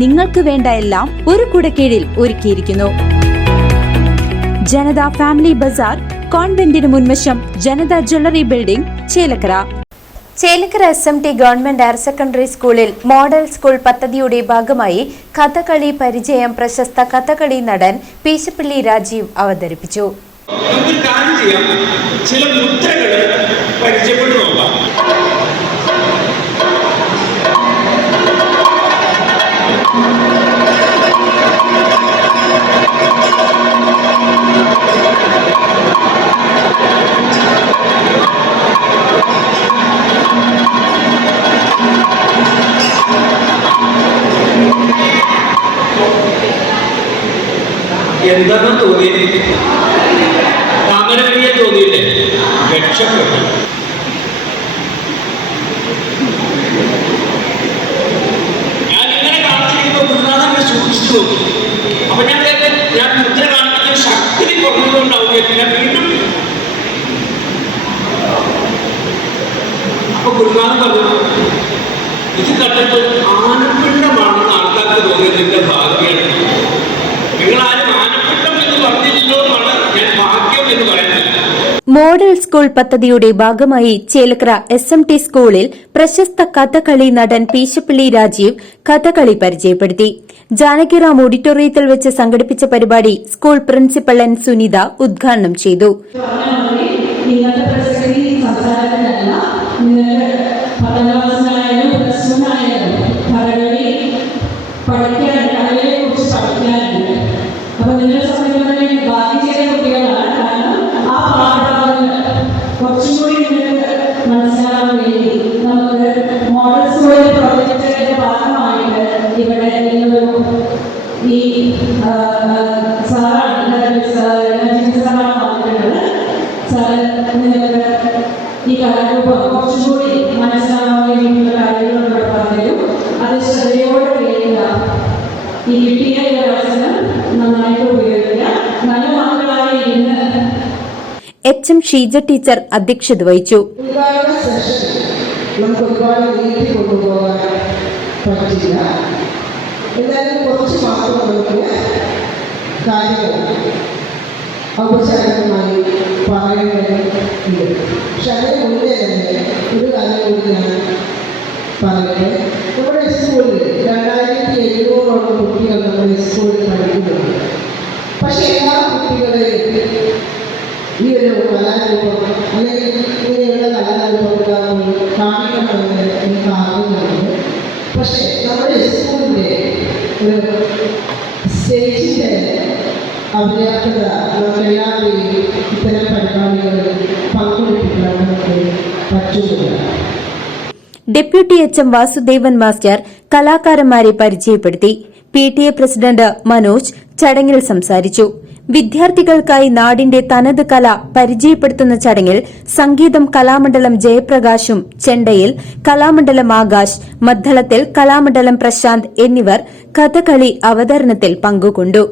നിങ്ങൾക്ക് വേണ്ട എല്ലാം ഒരു കുടക്കീഴിൽ ഒരുക്കിയിരിക്കുന്നു. ജനത ഫാമിലി ബസാർ കോൺവെന്റിന് മുൻവശം Janatha jewellery building Chelakkara. Chelakkara S M T government higher secondary സ്കൂളിൽ മോഡൽ സ്കൂൾ പദ്ധതിയുടെ ഭാഗമായി കഥകളി പരിചയം പ്രശസ്ത കഥകളി നടൻ പീശപ്പള്ളി രാജീവ് അവതരിപ്പിച്ചു. ചില മുദ്രകൾ പരിചയപ്പെട്ടു നോക്കാം. എന്താണെന്ന് അങ്ങനെ വലിയ തോന്നിയില്ലേ? രക്ഷപ്പെട്ടു. ഞാൻ ഇങ്ങനെ കാണിച്ചിരിക്കുമ്പോൾ ഗുരുനാഥനെ സൂക്ഷിച്ചു നോക്കി. അപ്പൊ ഞാൻ ഞാൻ മുദ്ര കാണിക്കുന്ന ശക്തി കുറഞ്ഞതുകൊണ്ടാവും ഞാൻ വീണ്ടും അപ്പൊ ഗുരുനാഥൻ പറഞ്ഞു ഇത് കണ്ടിട്ട് ആനപ്പിണ്ടമാണെന്ന് മോഡൽ സ്കൂൾ പദ്ധതിയുടെ ഭാഗമായി ചേലക്കര എസ് എം ടി സ്കൂളിൽ പ്രശസ്ത കഥകളി നടൻ പീശപ്പള്ളി രാജീവ് കഥകളി പരിചയപ്പെടുത്തി. ജാനകിറാം ഓഡിറ്റോറിയത്തിൽ വെച്ച് സംഘടിപ്പിച്ച പരിപാടി സ്കൂൾ പ്രിൻസിപ്പൽ എൻ സുനിത ഉദ്ഘാടനം ചെയ്തു. ഇന്നത്തെ എച്ച് എം ഷീജ ടീച്ചർ അധ്യക്ഷത വഹിച്ചു. നമുക്ക് ഒരുപാട് നീട്ടി കൊണ്ടുപോകാൻ പറ്റില്ല. എന്നാലും കുറച്ച് മാത്രം നമുക്ക് കാര്യങ്ങൾ ഔപചാരികമായി പറയേണ്ടതുണ്ട്. പക്ഷെ അതിന് മുന്നേ തന്നെ ഒരു കാര്യം കൂടി ഞാൻ പറയട്ടെ. നമ്മുടെ സ്കൂളിൽ രണ്ടായിരത്തി എഴുന്നൂറോളം കുട്ടികൾ നമ്മുടെ സ്കൂളിൽ പഠിക്കുന്നുണ്ട്. പക്ഷെ എല്ലാ കുട്ടികളെയും ഈ ഒരു കലാരൂപം അല്ലെങ്കിൽ ഇങ്ങനെയുള്ള കലാരൂപങ്ങൾ കാണിക്കണമെന്ന് എനിക്ക് ആഗ്രഹമുണ്ട്. പക്ഷേ നമ്മുടെ സ്കൂളിന്റെ ഒരു അപര്യാപ്തത നമുക്കെല്ലാവരെയും ഇത്തരം പരിപാടികളിൽ പങ്കെടുപ്പിക്കാൻ പറ്റുന്നില്ല. Deputy H M Vasudevan master കലാകാരന്മാരെ പരിചയപ്പെടുത്തി P T A president Manoj ചടങ്ങിൽ സംസാരിച്ചു. വിദ്യാർത്ഥികൾക്കായി നാടിന്റെ തനത് കല പരിചയപ്പെടുത്തുന്ന ചടങ്ങിൽ സംഗീതം കലാമണ്ഡലം ജയപ്രകാശും ചെണ്ടയിൽ കലാമണ്ഡലം ആകാശ് മദ്ദളത്തിൽ കലാമണ്ഡലം പ്രശാന്ത് എന്നിവർ കഥകളി അവതരണത്തിൽ പങ്കുകൊണ്ടു.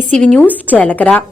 C News Chelakkara